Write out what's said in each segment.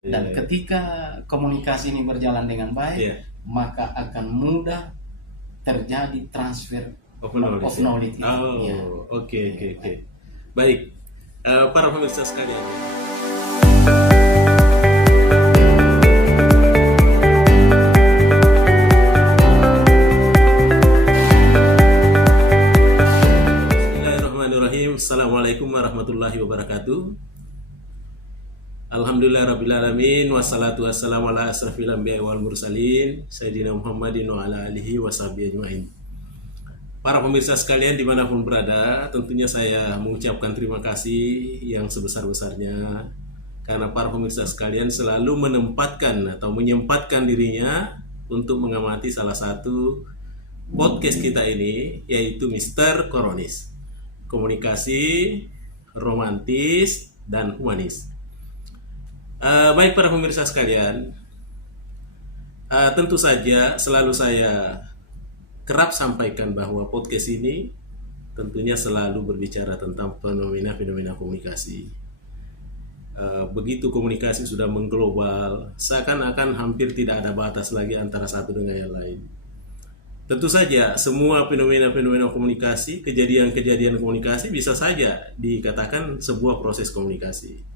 Dan Iya. ketika komunikasi ini berjalan dengan baik, Iya. maka akan mudah terjadi transfer Of knowledge. of knowledge itu. Oh, Ya. oke. Baik, para pemirsa sekalian. Bismillahirrahmanirrahim. Assalamualaikum warahmatullahi wabarakatuh. Alhamdulillahirrabbilalamin. Wassalatu wassalamu ala asrafil anbiya wal mursalin Sayyidina Muhammadin wa ala alihi wa sahbihi ajma'in. Para pemirsa sekalian dimanapun berada, tentunya saya mengucapkan terima kasih yang sebesar-besarnya karena para pemirsa sekalian selalu menempatkan atau menyempatkan dirinya untuk mengamati salah satu podcast kita ini, yaitu Mr. Koronis, komunikasi romantis dan humanis. Baik para pemirsa sekalian, tentu saja selalu saya kerap sampaikan bahwa podcast ini tentunya selalu berbicara tentang fenomena-fenomena komunikasi. Begitu komunikasi sudah mengglobal, seakan-akan hampir tidak ada batas lagi antara satu dengan yang lain. Tentu saja semua fenomena-fenomena komunikasi, kejadian-kejadian komunikasi bisa saja dikatakan sebuah proses komunikasi.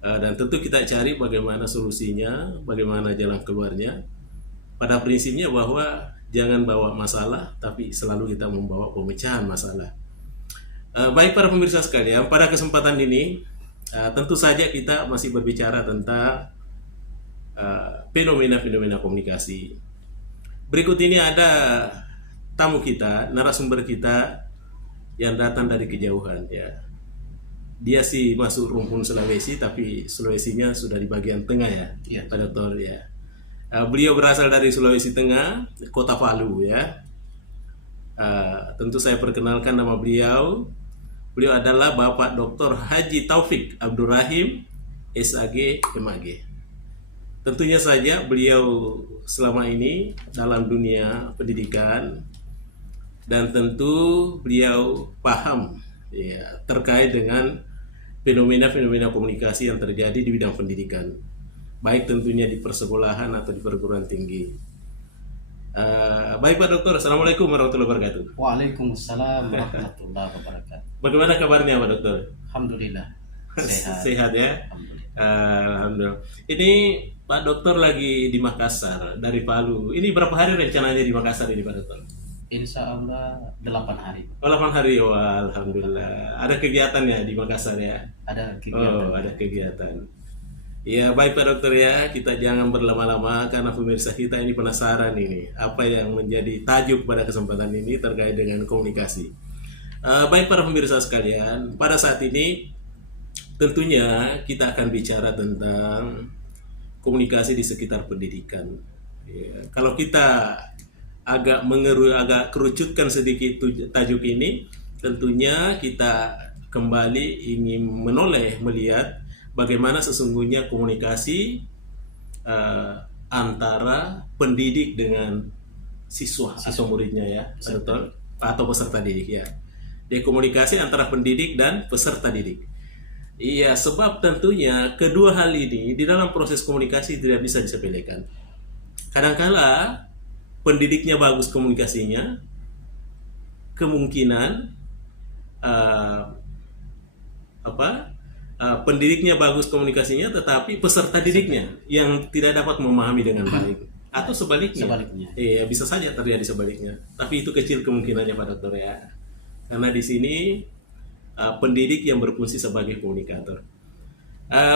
Dan tentu kita cari bagaimana solusinya, bagaimana jalan keluarnya. Pada prinsipnya bahwa jangan bawa masalah, tapi selalu kita membawa pemecahan masalah. Baik para pemirsa sekalian, pada kesempatan ini tentu saja kita masih berbicara tentang fenomena-fenomena komunikasi. Berikut ini ada tamu kita, narasumber kita yang datang dari kejauhan, ya. Dia sih masuk rumpun Sulawesi, tapi Sulawesinya sudah di bagian tengah, ya, Iya. Pak Dokter, ya. Beliau berasal dari Sulawesi Tengah, Kota Palu, ya. Tentu saya perkenalkan nama beliau. Beliau adalah Bapak Dr. Haji Taufik Abdurrahim, SAG, MAG. Tentunya saja beliau selama ini dalam dunia pendidikan, dan tentu beliau paham, ya, terkait dengan fenomena-fenomena komunikasi yang terjadi di bidang pendidikan, baik tentunya di persekolahan atau di perguruan tinggi. Baik Pak Dokter, Assalamualaikum warahmatullahi wabarakatuh. Waalaikumsalam warahmatullahi wabarakatuh. Bagaimana kabarnya Pak Dokter? Alhamdulillah sehat. Sehat, ya? Alhamdulillah. Alhamdulillah. Ini Pak Dokter lagi di Makassar dari Palu. Ini berapa hari rencananya di Makassar ini Pak Dokter? Insya Allah 8 hari. Oh, 8 hari, oh, alhamdulillah. Ada kegiatan ya di Makassar, ya? Ada kegiatan. Oh, ada kegiatan. Ya, baik Pak Dokter, ya. Kita jangan berlama-lama karena pemirsa kita ini penasaran ini apa yang menjadi tajuk pada kesempatan ini terkait dengan komunikasi. Baik para pemirsa sekalian, pada saat ini tentunya kita akan bicara tentang komunikasi di sekitar pendidikan. Ya, kalau kita agak kerucutkan sedikit tajuk ini, tentunya kita kembali ingin menoleh melihat bagaimana sesungguhnya komunikasi antara pendidik dengan siswa atau muridnya, ya, atau peserta didik, ya. Jadi komunikasi antara pendidik dan peserta didik. Iya, sebab tentunya kedua hal ini di dalam proses komunikasi tidak bisa disepelekan. Kadangkala pendidiknya bagus komunikasinya, kemungkinan pendidiknya bagus komunikasinya, tetapi peserta didiknya yang tidak dapat memahami dengan baik, atau sebaliknya. Iya, bisa saja terjadi sebaliknya. Tapi itu kecil kemungkinannya Pak Dokter, ya. Karena di sini pendidik yang berfungsi sebagai komunikator.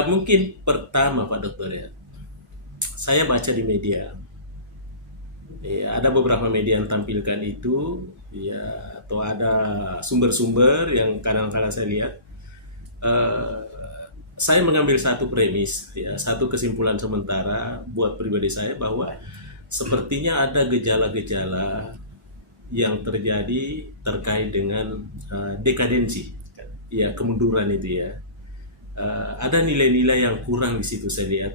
Mungkin pertama Pak Dokter, ya, saya baca di media, ya, ada beberapa media yang tampilkan itu, ya, atau ada sumber-sumber yang kadang-kadang saya lihat. Saya mengambil satu premis, ya, satu kesimpulan sementara buat pribadi saya bahwa sepertinya ada gejala-gejala yang terjadi terkait dengan dekadensi, ya, kemunduran itu, ya. Ada nilai-nilai yang kurang di situ saya lihat.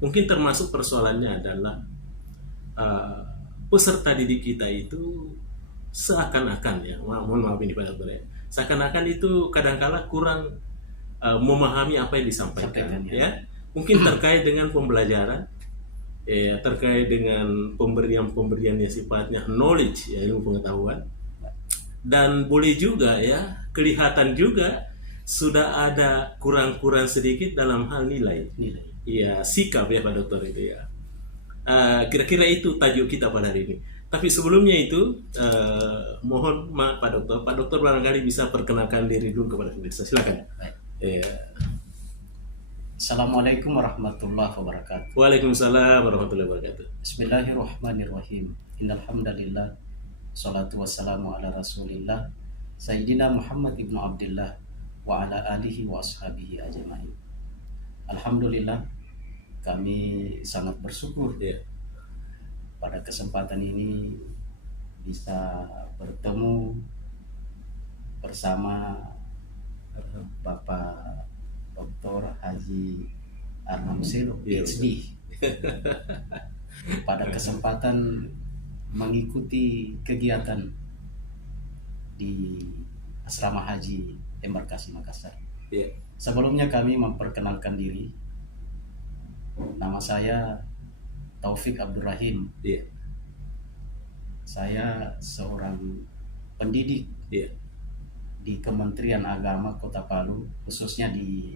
Mungkin termasuk persoalannya adalah peserta didik kita itu seakan-akan, ya, mohon maaf ini Pak Dokter, ya, seakan-akan itu kadang-kala kurang memahami apa yang disampaikan, ya. mungkin terkait dengan pembelajaran, ya, terkait dengan pemberian yang sifatnya knowledge, ya, ilmu pengetahuan, dan boleh juga ya kelihatan juga sudah ada kurang-kurang sedikit dalam hal nilai, Nilai. ya, sikap ya Pak Dokter itu ya. Kira-kira itu tajuk kita pada hari ini. Tapi sebelumnya itu mohon maaf Pak Dokter. Pak Dokter barangkali bisa perkenalkan diri dulu kepada pemirsa. Silakan. Baik. Ya. Assalamualaikum warahmatullahi wabarakatuh. Waalaikumsalam warahmatullahi wabarakatuh. Bismillahirrahmanirrahim. Innalhamdalillah. Salatu wassalamu ala rasulillah. Sayyidina Muhammad ibnu Abdullah wa ala alihi wa ashabihi ajma'in. Alhamdulillah, kami sangat bersyukur Ya. pada kesempatan ini bisa bertemu bersama Bapak Dr. Haji Arham Selo, Iya, PhD. Pada kesempatan mengikuti kegiatan di Asrama Haji Embarkasi Makassar. Ya. Sebelumnya kami memperkenalkan diri. Nama saya Taufik Abdurrahim. Ya. Saya seorang pendidik Ya. di Kementerian Agama Kota Palu, khususnya di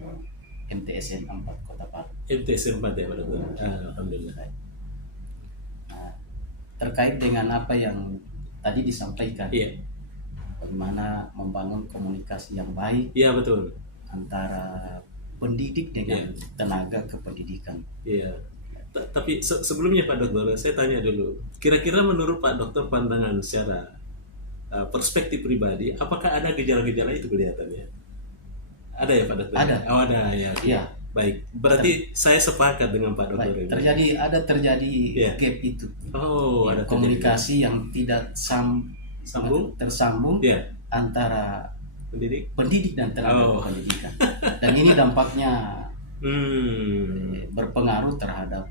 MTSN 4 Kota Palu. MTS 4 ya Pak Dokter. Alhamdulillah. Nah, terkait dengan apa yang tadi disampaikan, Iya. bagaimana membangun komunikasi yang baik Iya betul. antara pendidik dengan tenaga kependidikan. Iya. Tapi sebelumnya Pak Dokter, saya tanya dulu. Kira-kira menurut Pak Dokter pandangan secara perspektif pribadi, apakah ada gejala-gejala itu kelihatannya? Ada ya Pak Dokter? Ada. Oh, ada ya. Iya. Baik. Berarti saya sepakat dengan Pak Dokter Baik, ini. terjadi Iya. gap itu. Oh, Ya, ada komunikasi yang tidak tersambung Ya, antara pendidik. pendidik dan tenaga Oh. pendidikan. Dan ini dampaknya Hmm. berpengaruh terhadap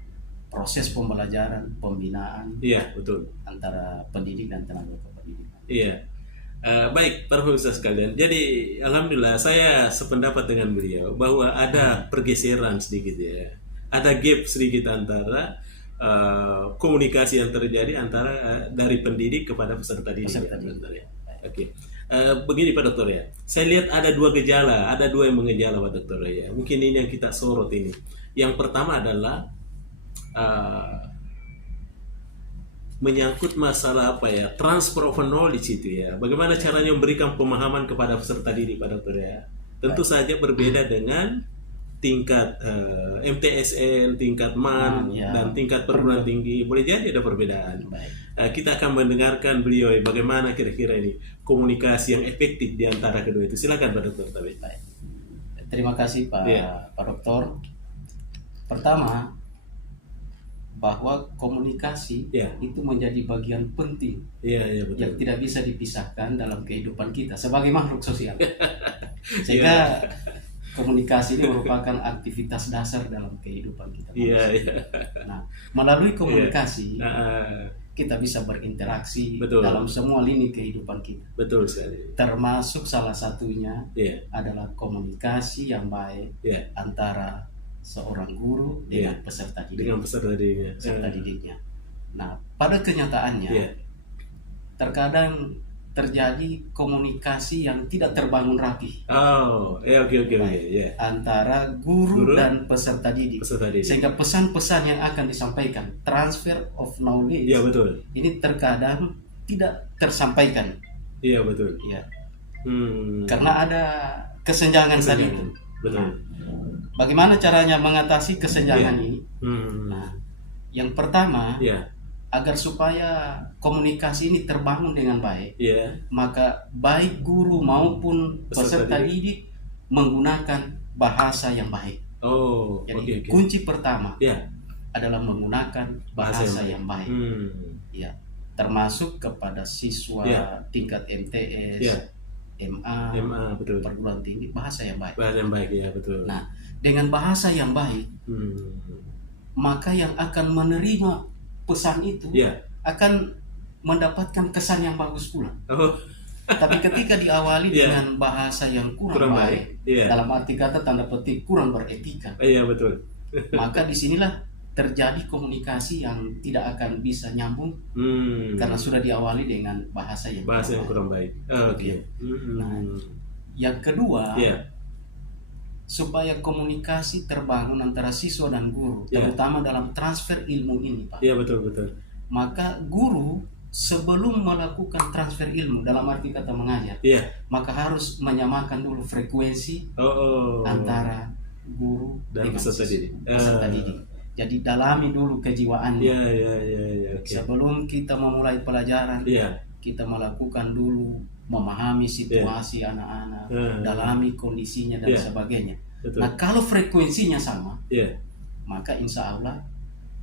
proses pembelajaran, pembinaan Iya, betul. antara pendidik dan tenaga kependidikan. Iya. Baik, para pemirsa sekalian. Jadi, alhamdulillah saya sependapat dengan beliau bahwa ada pergeseran sedikit ya. Ada gap sedikit antara komunikasi yang terjadi antara dari pendidik kepada peserta didik. Peserta Ya, didik. Dokter, ya. Oke. Begini Pak Dokter ya. Saya lihat ada dua gejala, ada dua yang mengejala Pak Dokter ya. Mungkin ini yang kita sorot ini. Yang pertama adalah menyangkut masalah apa ya, transfer of knowledge itu ya. Bagaimana caranya memberikan pemahaman kepada peserta didik Pak Dokter ya. Tentu saja berbeda dengan tingkat MTSN, tingkat MAN, Ya. dan tingkat perguruan tinggi. Boleh jadi ada perbedaan. Baik. Kita akan mendengarkan beliau bagaimana kira-kira ini komunikasi yang efektif di antara kedua itu. Silakan Pak Dokter. Baik. Terima kasih Pak Iya. Pak Dokter. Pertama, bahwa komunikasi Iya. itu menjadi bagian penting Iya betul. yang tidak bisa dipisahkan dalam kehidupan kita sebagai makhluk sosial. Sehingga komunikasi ini merupakan aktivitas dasar dalam kehidupan kita. Iya. Nah, melalui komunikasi Ah, kita bisa berinteraksi Betul. dalam semua lini kehidupan kita. betul sekali. Termasuk salah satunya Iya. adalah komunikasi yang baik Iya. antara seorang guru dengan peserta didik. Dengan peserta didiknya. Peserta didiknya. Nah, pada kenyataannya Iya. terkadang terjadi komunikasi yang tidak terbangun rapi Oh, ya oke. Ya. antara guru Guru dan peserta didik. Peserta didik. Sehingga pesan-pesan yang akan disampaikan, transfer of knowledge, Iya betul. ini terkadang tidak tersampaikan. Iya betul. Ya, Hmm. karena ada kesenjangan tadi itu. Betul. Nah, bagaimana caranya mengatasi kesenjangan ini? Hmm. Nah, yang pertama, Iya. agar supaya komunikasi ini terbangun dengan baik, Iya. maka baik guru maupun Peserta peserta didik menggunakan bahasa yang baik. Oh, Jadi oke. kunci pertama Iya. adalah menggunakan bahasa yang baik. Hmm. Ya, termasuk kepada siswa Ya. tingkat MTS, Ya. MA, MA betul. perguruan tinggi, bahasa yang baik. Bahasa yang baik ya betul. Nah, dengan bahasa yang baik, Hmm. maka yang akan menerima pesan itu Iya. akan mendapatkan kesan yang bagus pula. Oh, Tapi ketika diawali Ya. dengan bahasa yang kurang kurang baik, baik. Iya. dalam arti kata tanda petik kurang beretika, Iya betul. Maka disinilah terjadi komunikasi yang tidak akan bisa nyambung karena sudah diawali dengan bahasa yang kurang baik. Oke. Nah, yang kedua, Iya. supaya komunikasi terbangun antara siswa dan guru, Iya. terutama dalam transfer ilmu ini, Pak. Iya, betul. Maka guru sebelum melakukan transfer ilmu dalam arti kata mengajar, Iya. maka harus menyamakan dulu frekuensi antara guru dan dengan peserta siswa, didik. peserta didik. Jadi dalami dulu kejiwaannya. Iya. Oke. Sebelum kita memulai pelajaran, Iya. kita melakukan dulu memahami situasi anak-anak, dalami kondisinya dan Iya. sebagainya. Betul. Nah, kalau frekuensinya sama, Iya. maka insya Allah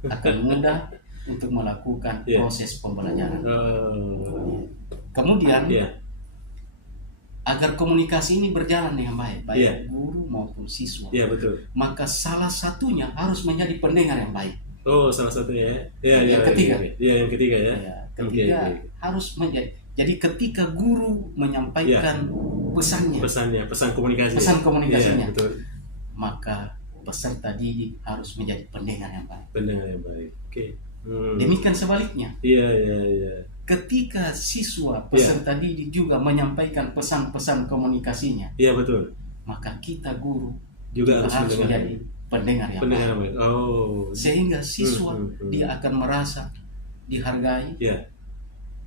akan mudah untuk melakukan Iya. proses pembelajaran. Kemudian, Iya. agar komunikasi ini berjalan dengan baik, baik Iya. guru maupun siswa, Iya, betul. maka salah satunya harus menjadi pendengar yang baik. Oh, salah satunya ya. Yang ketiga. Iya, yang ketiga ya. Ya, ketiga Oke. harus menjadi. Jadi ketika guru menyampaikan pesan komunikasi. pesan komunikasinya, Iya, betul. maka peserta didik harus menjadi pendengar yang baik. Pendengar yang baik. Oke. Demikian sebaliknya. Iya. Ketika siswa peserta didik juga menyampaikan pesan-pesan komunikasinya, Iya, betul. maka kita guru Juga harus menjadi pendengar yang pendengar baik. yang baik. Oh. Sehingga siswa dia akan merasa dihargai, Iya.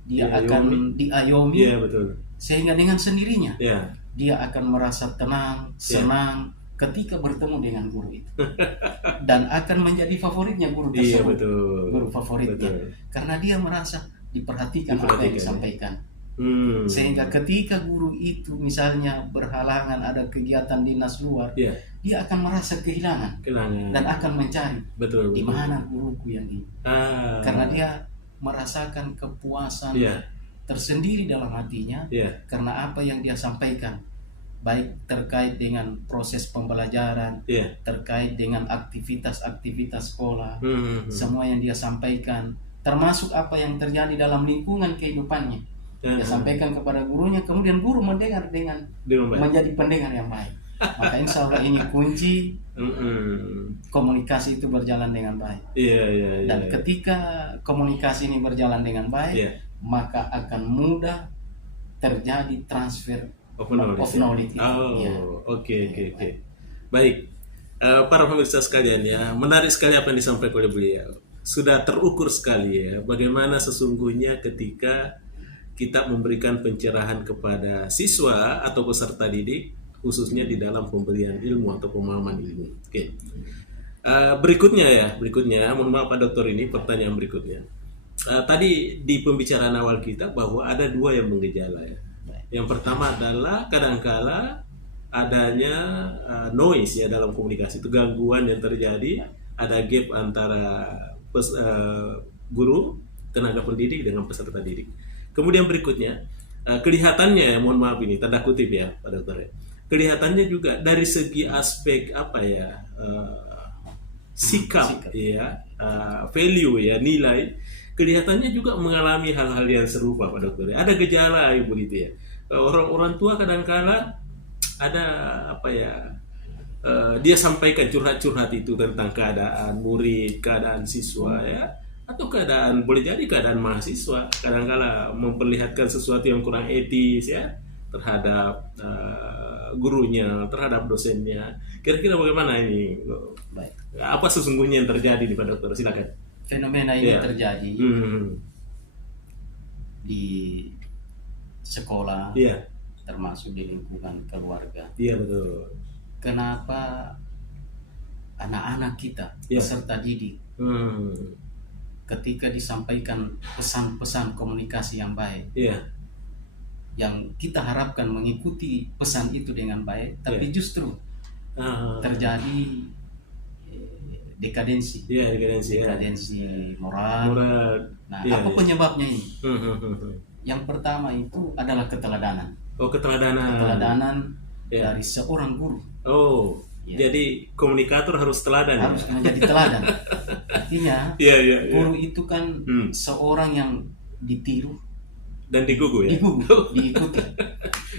dia akan diayomi, Iya, betul. sehingga dengan sendirinya Iya. dia akan merasa tenang, senang ketika bertemu dengan guru itu, dan akan menjadi favoritnya guru Iya, tersebut, betul. guru favoritnya, Betul. karena dia merasa diperhatikan apa yang disampaikan. Sehingga ketika guru itu misalnya berhalangan ada kegiatan dinas luar, Iya. dia akan merasa kehilangan dan akan mencari Betul. di mana guruku yang ini, karena dia merasakan kepuasan Iya. tersendiri dalam hatinya Iya. karena apa yang dia sampaikan, baik terkait dengan proses pembelajaran, Iya. terkait dengan aktivitas sekolah, semua yang dia sampaikan, termasuk apa yang terjadi dalam lingkungan kehidupannya, dia sampaikan kepada gurunya, kemudian guru mendengar dengan menjadi pendengar yang baik. Maka insya Allah ini kunci komunikasi itu berjalan dengan baik. Iya. Dan ketika komunikasi ini berjalan dengan baik, Iya. maka akan mudah terjadi transfer of knowledge. itu. Oke. Baik, para pemirsa sekalian ya, menarik sekali apa yang disampaikan oleh beliau. Sudah terukur sekali ya, bagaimana sesungguhnya ketika kita memberikan pencerahan kepada siswa atau peserta didik, khususnya di dalam pemberian ilmu atau pemahaman ilmu. Oke. Berikutnya, mohon maaf Pak Dokter, ini pertanyaan berikutnya. Tadi di pembicaraan awal kita bahwa ada dua yang menggejala ya. Yang pertama adalah kadangkala adanya noise ya dalam komunikasi, itu gangguan yang terjadi, ada gap antara guru, tenaga pendidik dengan peserta didik. Kemudian berikutnya kelihatannya, mohon maaf ini tanda kutip ya Pak Dokter ya, kelihatannya juga dari segi aspek apa ya, sikap ya, value ya, nilai, kelihatannya juga mengalami hal-hal yang serupa Pak Dokter. Ada gejala begitu ya. Orang tua kadangkala ada apa ya, dia sampaikan curhat-curhat itu tentang keadaan murid, keadaan siswa ya, atau keadaan, boleh jadi keadaan mahasiswa, kadangkala memperlihatkan sesuatu yang kurang etis ya terhadap gurunya, terhadap dosennya. Kira-kira bagaimana ini? Baik. Apa sesungguhnya yang terjadi di Pak Dokter? Silakan. Fenomena ini terjadi di sekolah, termasuk di lingkungan keluarga. Iya, betul. Kenapa anak-anak kita, peserta didik, ketika disampaikan pesan-pesan komunikasi yang baik, yang kita harapkan mengikuti pesan itu dengan baik, tapi justru terjadi dekadensi, moral. Nah, apa penyebabnya ini? Yang pertama itu adalah keteladanan. Keteladanan dari seorang guru. Jadi komunikator harus teladan. Harus menjadi teladan. Artinya guru itu kan seorang yang ditiru dan digugu ya. Diikuti.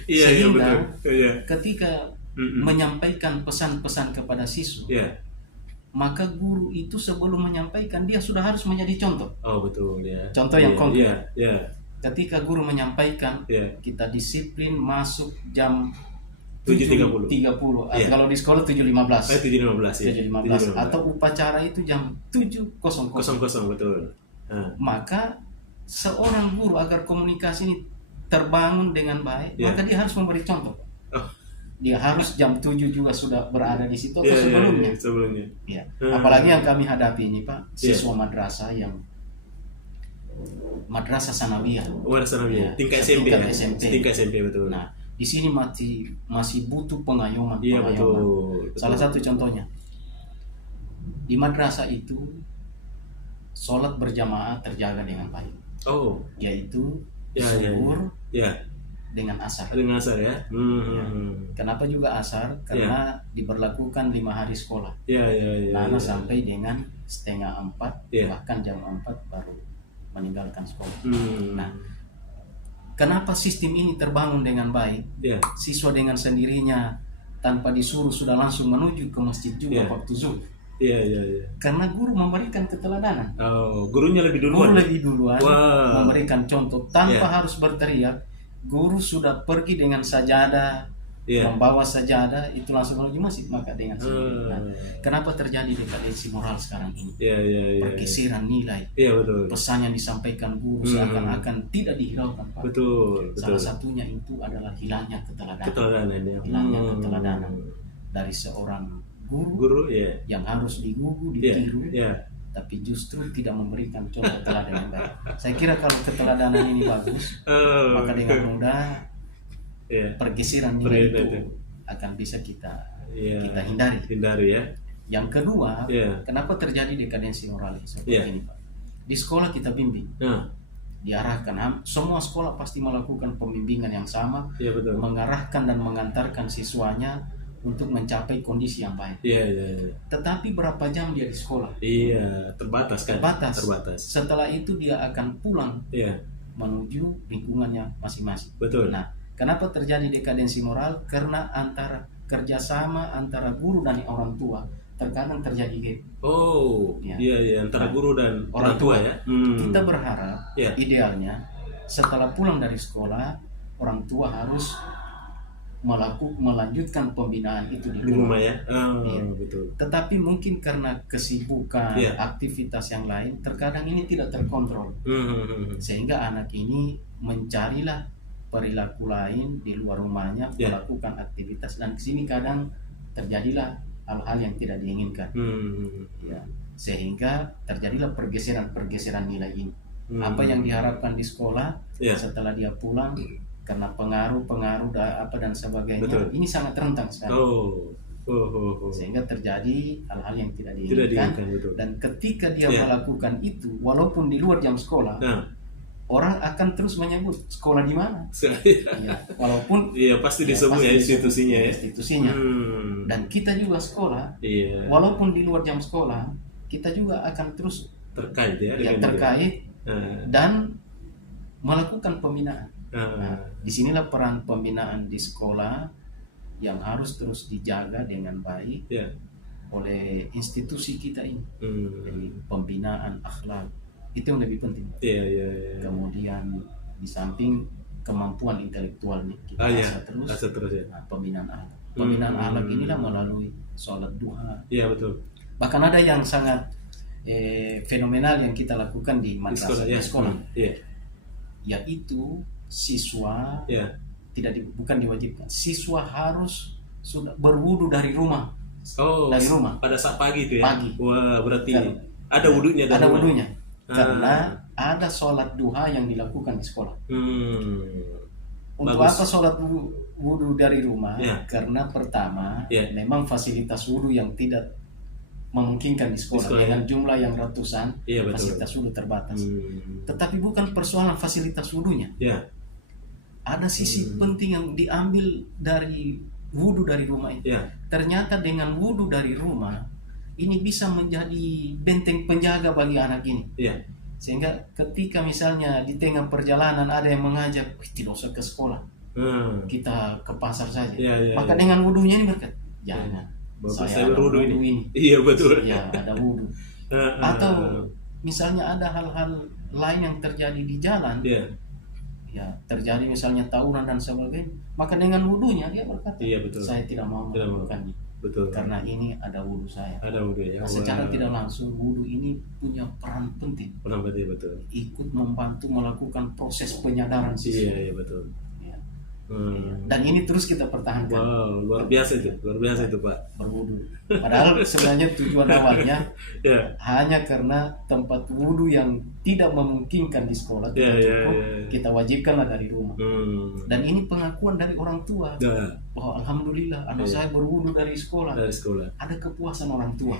Sehingga ketika menyampaikan pesan-pesan kepada siswa, maka guru itu sebelum menyampaikan dia sudah harus menjadi contoh. Oh betul ya. Contoh yang konkret. Iya. Ketika guru menyampaikan, kita disiplin masuk jam 7.30. Kalau di sekolah 7.15. 7.15 ya. Atau upacara itu jam 7.00. Betul. Maka seorang guru agar komunikasi ini terbangun dengan baik, maka dia harus memberi contoh. Dia harus jam 7 juga sudah berada di situ atau sebelumnya. Ya. Apalagi yang kami hadapi ini Pak, siswa madrasah yang madrasah sanawiyah. Tingkat SMP. Tingkat SMP betul. Nah, di sini masih butuh pengayoman. Betul. Salah satu contohnya di madrasah itu sholat berjamaah terjaga dengan baik. Yaitu zuhur dengan asar. Ya. Kenapa juga asar? Karena diberlakukan 5 hari sekolah. Lama sampai dengan 3:30, bahkan jam 4 baru meninggalkan sekolah. Nah, kenapa sistem ini terbangun dengan baik? Siswa dengan sendirinya tanpa disuruh sudah langsung menuju ke masjid juga waktu zuhur. Karena guru memberikan keteladanan. Gurunya lebih duluan. Memberikan contoh tanpa harus berteriak. Guru sudah pergi dengan sajadah, membawa sajadah, itu langsung menuju masjid, maka dengan sendiri. Nah, kenapa terjadi dekadensi moral sekarang ini? Pergeseran nilai. Betul. Pesan yang disampaikan guru seakan-akan tidak dihiraukan, Pak. Betul. Salah satunya itu adalah hilangnya keteladanan. Hilangnya keteladanan dari seorang guru yang harus digugu, ditiru, tapi justru tidak memberikan contoh teladan yang baik. Saya kira kalau keteladanan ini bagus, maka dengan mudah pergeseran nilai itu akan bisa kita hindari. Yang kedua, kenapa terjadi dekadensi moral seperti ini, Pak? Di sekolah kita bimbing, diarahkan, semua sekolah pasti melakukan pembimbingan yang sama, mengarahkan dan mengantarkan siswanya untuk mencapai kondisi yang baik. Tetapi berapa jam dia di sekolah? Terbatas kan? Terbatas. Setelah itu dia akan pulang menuju lingkungannya masing-masing. Betul. Nah, kenapa terjadi dekadensi moral? Karena antara kerjasama antara guru dan orang tua terkadang terjadi gap. Antara guru dan orang tua ya. Kita berharap idealnya setelah pulang dari sekolah orang tua harus melanjutkan pembinaan itu di rumah ya. Betul. Tetapi mungkin karena kesibukan, aktivitas yang lain, terkadang ini tidak terkontrol, sehingga anak ini mencarilah perilaku lain di luar rumahnya, melakukan aktivitas, dan kesini kadang terjadilah hal-hal yang tidak diinginkan, sehingga terjadilah pergeseran nilai ini. Apa yang diharapkan di sekolah setelah dia pulang, karena pengaruh dan sebagainya, ini sangat rentan sekali. Sehingga terjadi hal-hal yang tidak diinginkan. Dan ketika dia melakukan itu, walaupun di luar jam sekolah, orang akan terus menyebut sekolah di mana. Walaupun pasti disebut institusinya. Dan kita juga sekolah, walaupun di luar jam sekolah, kita juga akan terus terkait dan melakukan pembinaan. Nah, disinilah peran pembinaan di sekolah yang harus terus dijaga dengan baik oleh institusi kita ini. Jadi pembinaan akhlak itu yang lebih penting. Kemudian di samping kemampuan intelektualnya kita asah terus. Nah, pembinaan akhlak. Pembinaan akhlak inilah melalui sholat duha. Betul. Bahkan ada yang sangat fenomenal yang kita lakukan di madrasah sekolah. Yaitu siswa bukan diwajibkan, siswa harus sudah berwudu dari rumah. Pada saat pagi itu ya. Wah, berarti ada wudunya. Karena ada sholat duha yang dilakukan di sekolah. Untuk apa sholat wudu dari rumah? Karena pertama, memang fasilitas wudu yang tidak memungkinkan di sekolah dengan jumlah yang ratusan, fasilitas wudu terbatas. Tetapi bukan persoalan fasilitas wudunya. Ada sisi penting yang diambil dari wudu dari rumah itu. Ternyata dengan wudu dari rumah ini bisa menjadi benteng penjaga bagi anak ini. Sehingga ketika misalnya di tengah perjalanan ada yang mengajak, tidak usah ke sekolah, kita ke pasar saja. Maka dengan wudunya ini berkat, jangan. saya ada wudu ini. Iya betul. Ya, ada wudu. Atau misalnya ada hal-hal lain yang terjadi di jalan. Ya, terjadi misalnya tawuran dan sebagainya, maka dengan wudunya dia berkata, betul. Saya tidak mau melakukannya. Betul. Karena ini ada wudu saya. Ada wudu ya. Nah, secara tidak langsung wudu ini punya peran penting. Peran penting, betul. Ikut membantu melakukan proses penyadaran siswa. Iya betul. Ya. Dan ini terus kita pertahankan. Wow, luar biasa itu Pak. Berwudu. Padahal sebenarnya tujuan awalnya hanya karena tempat wudu yang tidak memungkinkan di sekolah tidak cukup, kita wajibkanlah dari rumah. Dan ini pengakuan dari orang tua bahwa alhamdulillah anak saya berwudu dari sekolah. Ada kepuasan orang tua.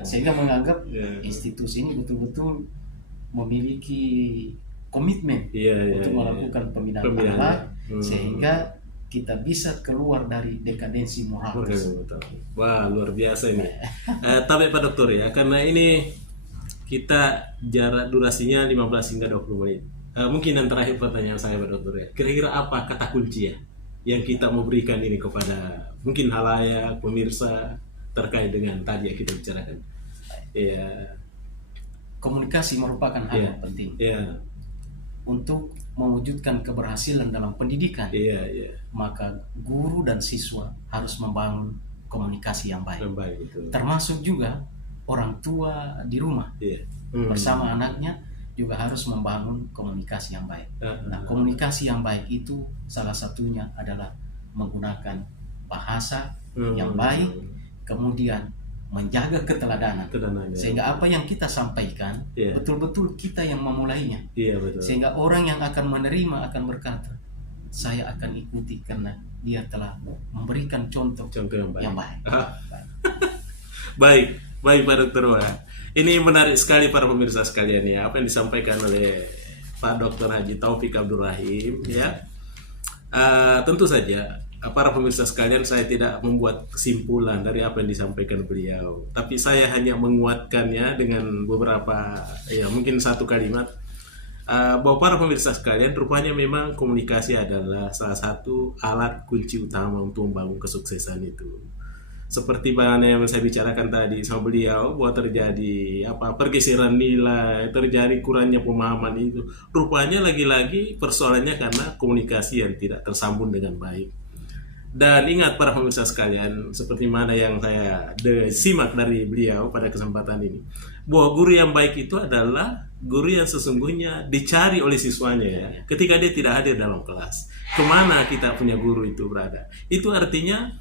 Sehingga menganggap institusi ini betul-betul memiliki komitmen untuk melakukan pembinaan akhlak, sehingga kita bisa keluar dari dekadensi moral. Wah, luar biasa ini. Tapi Pak Dokter ya, karena ini kita jarak durasinya 15 hingga 20 menit. Mungkin yang terakhir pertanyaan saya Pak Dokter ya. Kira-kira apa kata kunci ya yang kita mau berikan ini kepada mungkin halayak, pemirsa terkait dengan tadi yang kita bicarakan? Komunikasi merupakan hal yang penting. Untuk mewujudkan keberhasilan dalam pendidikan, maka guru dan siswa harus membangun komunikasi yang baik. Termasuk juga orang tua di rumah bersama anaknya juga harus membangun komunikasi yang baik. Nah, komunikasi yang baik itu salah satunya adalah menggunakan bahasa yang baik, kemudian menjaga keteladanan, sehingga apa yang kita sampaikan betul-betul kita yang memulainya. Sehingga orang yang akan menerima akan berkata, saya akan ikuti karena dia telah memberikan contoh yang baik. Baik Pak Dokter. Ini menarik sekali para pemirsa sekalian ya, apa yang disampaikan oleh Pak Dr. Haji Taufik Abdul Rahim ya. Tentu saja para pemirsa sekalian, saya tidak membuat kesimpulan dari apa yang disampaikan beliau, tapi saya hanya menguatkannya dengan beberapa mungkin satu kalimat, bahwa para pemirsa sekalian, rupanya memang komunikasi adalah salah satu alat kunci utama untuk membangun kesuksesan itu. Seperti mana yang saya bicarakan tadi sama beliau, bahwa terjadi pergeseran nilai, terjadi kurangnya pemahaman itu, rupanya lagi-lagi persoalannya karena komunikasi yang tidak tersambung dengan baik. Dan ingat para pemirsa sekalian, seperti mana yang saya simak dari beliau pada kesempatan ini, bahwa guru yang baik itu adalah guru yang sesungguhnya dicari oleh siswanya ya, ketika dia tidak hadir dalam kelas. Kemana kita punya guru itu berada? Itu artinya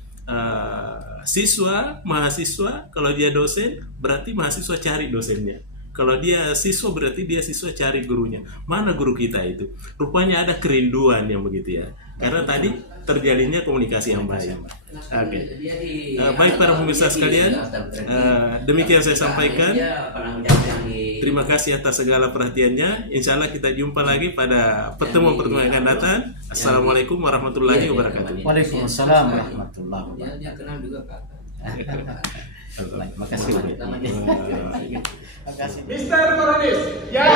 mahasiswa, kalau dia dosen, berarti mahasiswa cari dosennya. Kalau dia siswa, berarti dia siswa cari gurunya. Mana guru kita itu? Rupanya ada kerinduan yang begitu ya. Karena tadi terjalinnya komunikasi yang baik. Baik para pemirsa sekalian, demikian saya sampaikan. Terima kasih atas segala perhatiannya. Insya Allah kita jumpa lagi pada pertemuan-pertemuan yang akan datang. Assalamualaikum warahmatullahi wabarakatuh. Waalaikumsalam warahmatullahi wabarakatuh. Dia kenal juga Pak. Makasih. Mister Koronis, ya